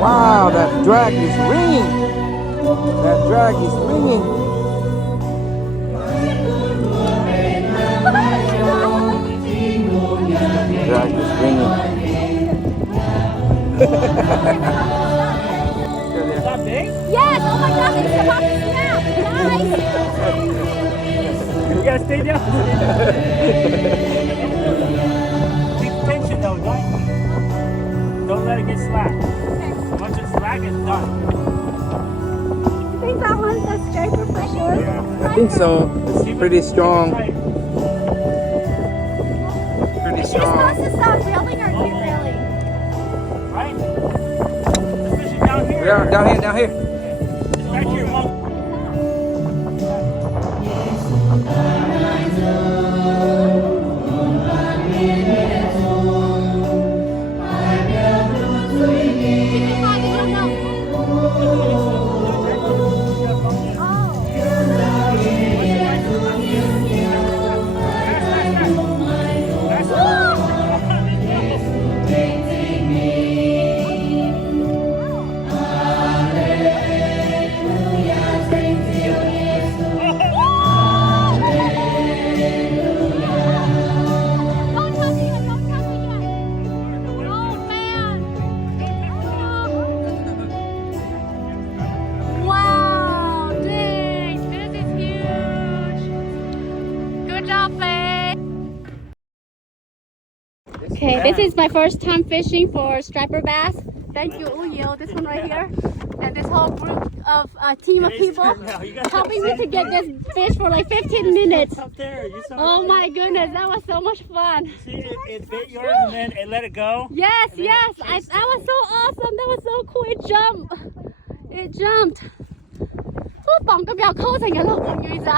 Wow, that drag is ringing. That drag is ringing. Drag is ringing. Is that big? Yes, oh my gosh, it's about to snap, guys. You gotta stay down. Keep tension though, don't let it get slack. Once it's slack, it's done. You think that one's a striper for sure? Yeah. I think so. It's pretty strong. Pretty Is she supposed strong. to stop reeling or keep reeling? Right? The fish is down here. Yeah, down here, down here. It's back here, Mom. Okay, this is my first time fishing for striper bass. Thank you, Uyo, this one right here, and this whole group of team of people helping me to get this fish for like 15 minutes. Oh my goodness, that was so much fun. See, it bit yours and then it let it go. Yes, yes, that was so awesome. That was so cool. It jumped. It jumped. 都綁咁又 close 成嘅咯，唔記得。